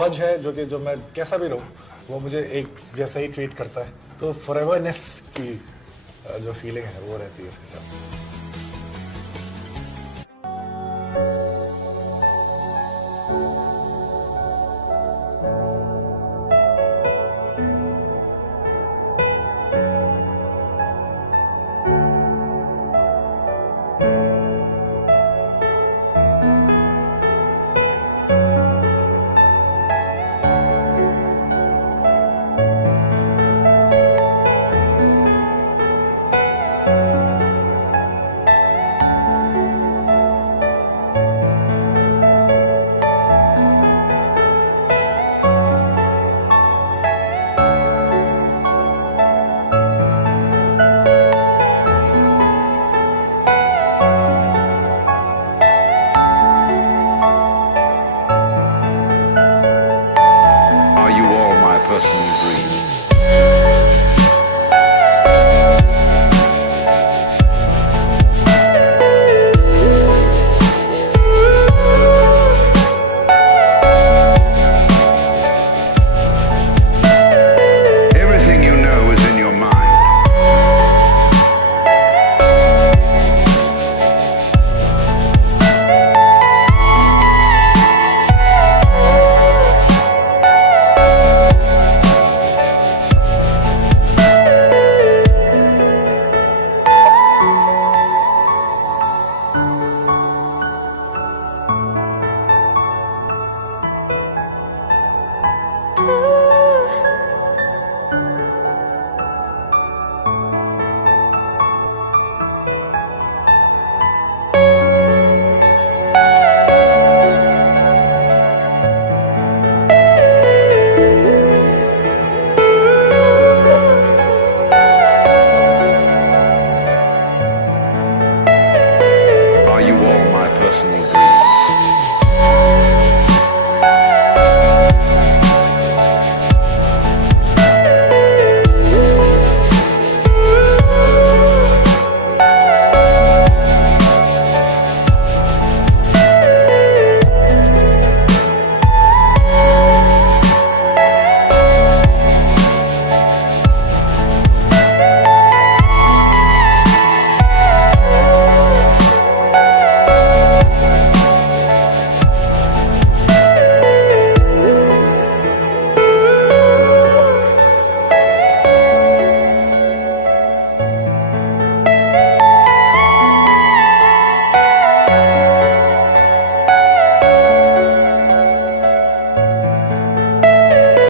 फज है जो मैं कैसा भी रहूं वो मुझे एक जैसा ही ट्रीट करता है, तो फॉरएवरनेस की जो फीलिंग है वो रहती है इसके साथ। Are you all my personal dreams?